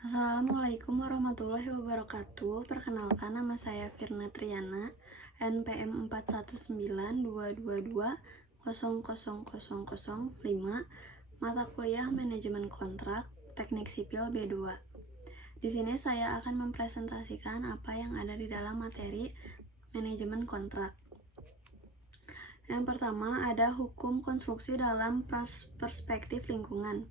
Assalamualaikum warahmatullahi wabarakatuh. Perkenalkan, nama saya Firna Triana, NPM 419222000005, mata kuliah Manajemen Kontrak, Teknik Sipil B2. Di sini saya akan mempresentasikan apa yang ada di dalam materi Manajemen Kontrak. Yang pertama, ada hukum konstruksi dalam perspektif lingkungan.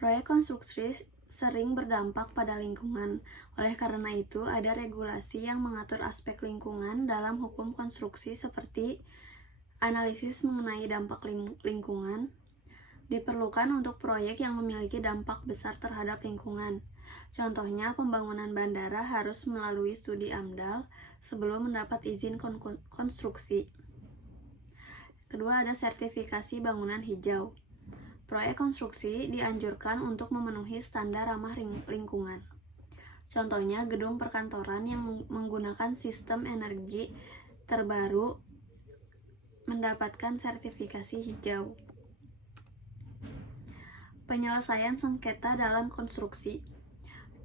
Proyek konstruksi sering berdampak pada lingkungan. Oleh karena itu, ada regulasi yang mengatur aspek lingkungan dalam hukum konstruksi seperti analisis mengenai dampak lingkungan diperlukan untuk proyek yang memiliki dampak besar terhadap lingkungan. Contohnya, pembangunan bandara harus melalui studi AMDAL sebelum mendapat izin konstruksi. Kedua, ada sertifikasi bangunan hijau. Proyek konstruksi dianjurkan untuk memenuhi standar ramah lingkungan. Contohnya, gedung perkantoran yang menggunakan sistem energi terbaru mendapatkan sertifikasi hijau. Penyelesaian sengketa dalam konstruksi.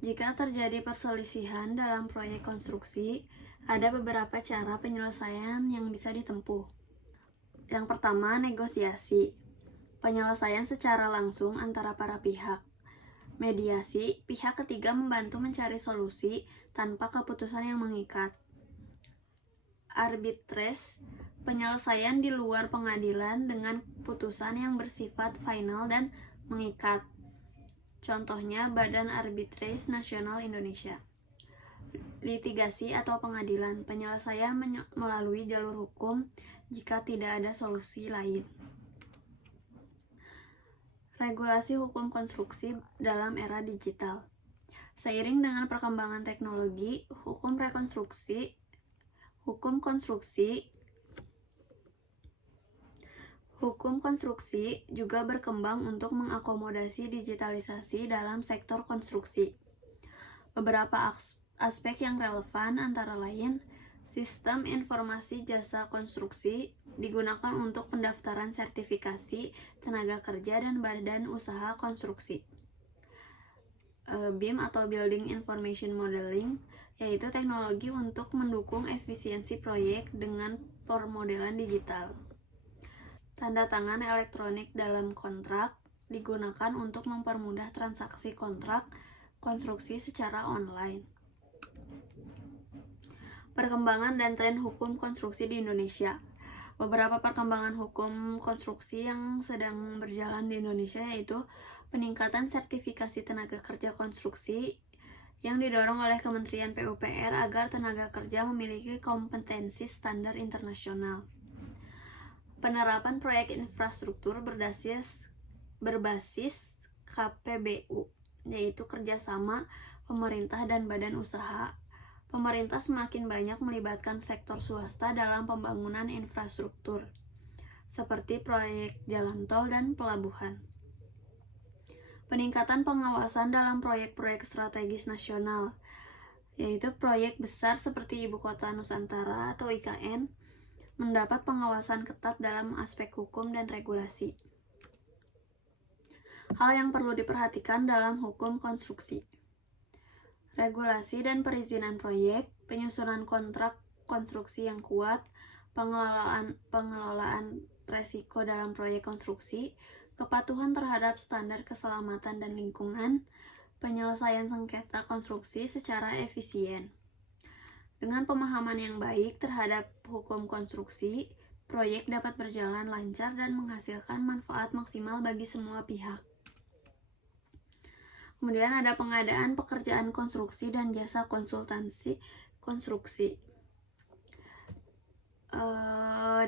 Jika terjadi perselisihan dalam proyek konstruksi, ada beberapa cara penyelesaian yang bisa ditempuh. Yang pertama, negosiasi. Penyelesaian secara langsung antara para pihak. Mediasi, pihak ketiga membantu mencari solusi tanpa keputusan yang mengikat. Arbitrase, penyelesaian di luar pengadilan dengan putusan yang bersifat final dan mengikat. Contohnya, Badan Arbitrase Nasional Indonesia. Litigasi atau pengadilan, penyelesaian melalui jalur hukum jika tidak ada solusi lain. Regulasi hukum konstruksi dalam era digital. Seiring dengan perkembangan teknologi, hukum konstruksi juga berkembang untuk mengakomodasi digitalisasi dalam sektor konstruksi. Beberapa aspek yang relevan antara lain, sistem informasi jasa konstruksi digunakan untuk pendaftaran sertifikasi tenaga kerja dan badan usaha konstruksi. BIM atau Building Information Modeling, yaitu teknologi untuk mendukung efisiensi proyek dengan permodelan digital. Tanda tangan elektronik dalam kontrak digunakan untuk mempermudah transaksi kontrak konstruksi secara online. Perkembangan dan tren hukum konstruksi di Indonesia. Beberapa perkembangan hukum konstruksi yang sedang berjalan di Indonesia yaitu peningkatan sertifikasi tenaga kerja konstruksi yang didorong oleh Kementerian PUPR agar tenaga kerja memiliki kompetensi standar internasional. Penerapan proyek infrastruktur berbasis KPBU, yaitu kerjasama pemerintah dan badan usaha. Pemerintah semakin banyak melibatkan sektor swasta dalam pembangunan infrastruktur, seperti proyek jalan tol dan pelabuhan. Peningkatan pengawasan dalam proyek-proyek strategis nasional, yaitu proyek besar seperti Ibu Kota Nusantara atau IKN, mendapat pengawasan ketat dalam aspek hukum dan regulasi. Hal yang perlu diperhatikan dalam hukum konstruksi. Regulasi dan perizinan proyek, penyusunan kontrak konstruksi yang kuat, pengelolaan resiko dalam proyek konstruksi, kepatuhan terhadap standar keselamatan dan lingkungan, penyelesaian sengketa konstruksi secara efisien. Dengan pemahaman yang baik terhadap hukum konstruksi, proyek dapat berjalan lancar dan menghasilkan manfaat maksimal bagi semua pihak. Kemudian ada pengadaan pekerjaan konstruksi dan jasa konsultansi konstruksi.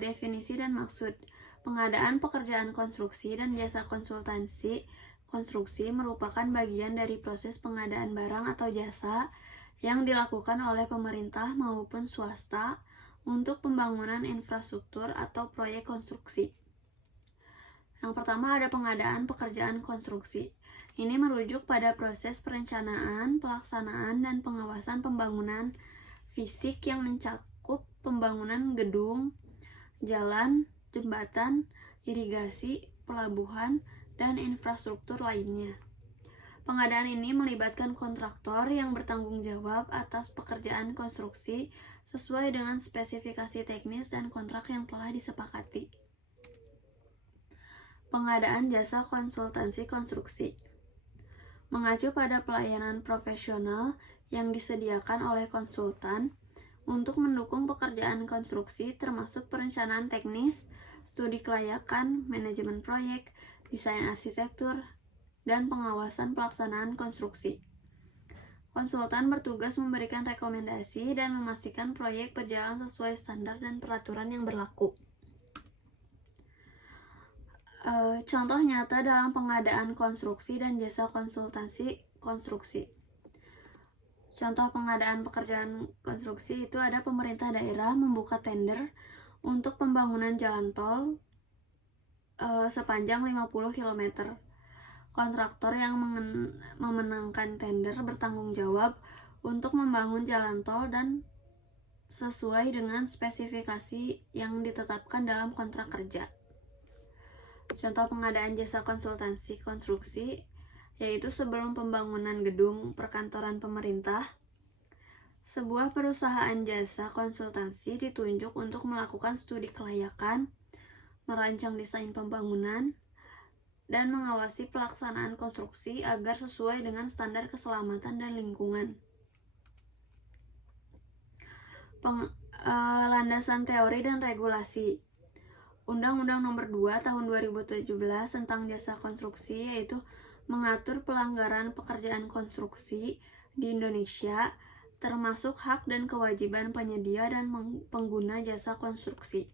Definisi dan maksud. Pengadaan pekerjaan konstruksi dan jasa konsultansi konstruksi merupakan bagian dari proses pengadaan barang atau jasa yang dilakukan oleh pemerintah maupun swasta untuk pembangunan infrastruktur atau proyek konstruksi. Yang pertama ada pengadaan pekerjaan konstruksi. Ini merujuk pada proses perencanaan, pelaksanaan, dan pengawasan pembangunan fisik yang mencakup pembangunan gedung, jalan, jembatan, irigasi, pelabuhan, dan infrastruktur lainnya. Pengadaan ini melibatkan kontraktor yang bertanggung jawab atas pekerjaan konstruksi sesuai dengan spesifikasi teknis dan kontrak yang telah disepakati. Pengadaan jasa konsultansi konstruksi mengacu pada pelayanan profesional yang disediakan oleh konsultan untuk mendukung pekerjaan konstruksi termasuk perencanaan teknis, studi kelayakan, manajemen proyek, desain arsitektur, dan pengawasan pelaksanaan konstruksi. Konsultan bertugas memberikan rekomendasi dan memastikan proyek berjalan sesuai standar dan peraturan yang berlaku. Contoh nyata dalam pengadaan konstruksi dan jasa konsultansi konstruksi. Contoh pengadaan pekerjaan konstruksi itu ada pemerintah daerah membuka tender untuk pembangunan jalan tol sepanjang 50 km. Kontraktor yang memenangkan tender bertanggung jawab untuk membangun jalan tol dan sesuai dengan spesifikasi yang ditetapkan dalam kontrak kerja. Contoh pengadaan jasa konsultansi konstruksi yaitu sebelum pembangunan gedung perkantoran pemerintah, sebuah perusahaan jasa konsultansi ditunjuk untuk melakukan studi kelayakan, merancang desain pembangunan, dan mengawasi pelaksanaan konstruksi agar sesuai dengan standar keselamatan dan lingkungan. Landasan teori dan regulasi. Undang-Undang Nomor 2 Tahun 2017 tentang Jasa Konstruksi yaitu mengatur pelanggaran pekerjaan konstruksi di Indonesia, termasuk hak dan kewajiban penyedia dan pengguna jasa konstruksi.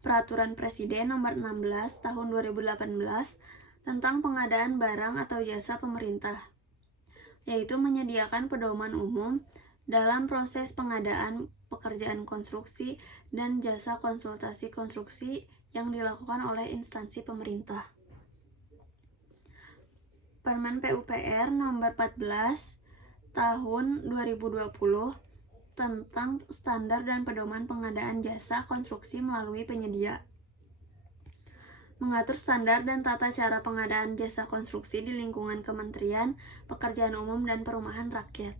Peraturan Presiden Nomor 16 Tahun 2018 tentang pengadaan barang atau jasa pemerintah, yaitu menyediakan pedoman umum dalam proses pengadaan pekerjaan konstruksi dan jasa konsultasi konstruksi yang dilakukan oleh instansi pemerintah. Permen PUPR Nomor 14 Tahun 2020 tentang standar dan pedoman pengadaan jasa konstruksi melalui penyedia. Mengatur standar dan tata cara pengadaan jasa konstruksi di lingkungan Kementerian Pekerjaan Umum dan Perumahan Rakyat.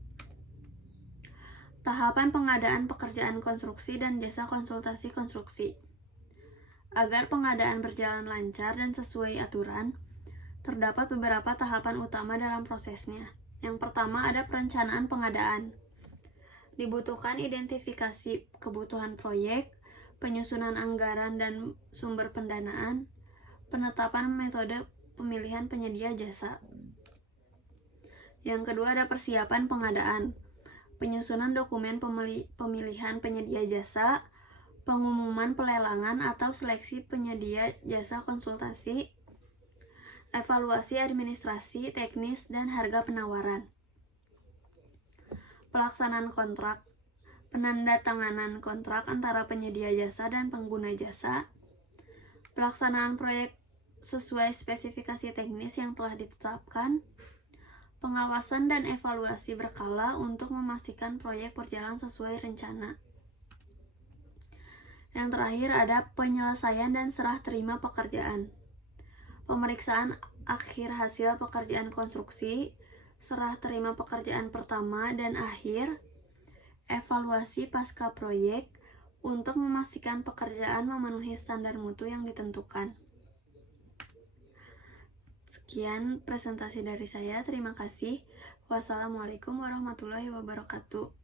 Tahapan pengadaan pekerjaan konstruksi dan jasa konsultasi konstruksi. Agar pengadaan berjalan lancar dan sesuai aturan, terdapat beberapa tahapan utama dalam prosesnya. Yang pertama ada perencanaan pengadaan. Dibutuhkan identifikasi kebutuhan proyek, penyusunan anggaran dan sumber pendanaan, penetapan metode pemilihan penyedia jasa. Yang kedua ada persiapan pengadaan. Penyusunan dokumen pemilihan penyedia jasa, pengumuman pelelangan atau seleksi penyedia jasa konsultasi, evaluasi administrasi, teknis, dan harga penawaran. Pelaksanaan kontrak, penandatanganan kontrak antara penyedia jasa dan pengguna jasa, pelaksanaan proyek sesuai spesifikasi teknis yang telah ditetapkan, pengawasan dan evaluasi berkala untuk memastikan proyek berjalan sesuai rencana. Yang terakhir ada penyelesaian dan serah terima pekerjaan. Pemeriksaan akhir hasil pekerjaan konstruksi, serah terima pekerjaan pertama dan akhir, evaluasi pasca proyek untuk memastikan pekerjaan memenuhi standar mutu yang ditentukan. Sekian presentasi dari saya. Terima kasih. Wassalamualaikum warahmatullahi wabarakatuh.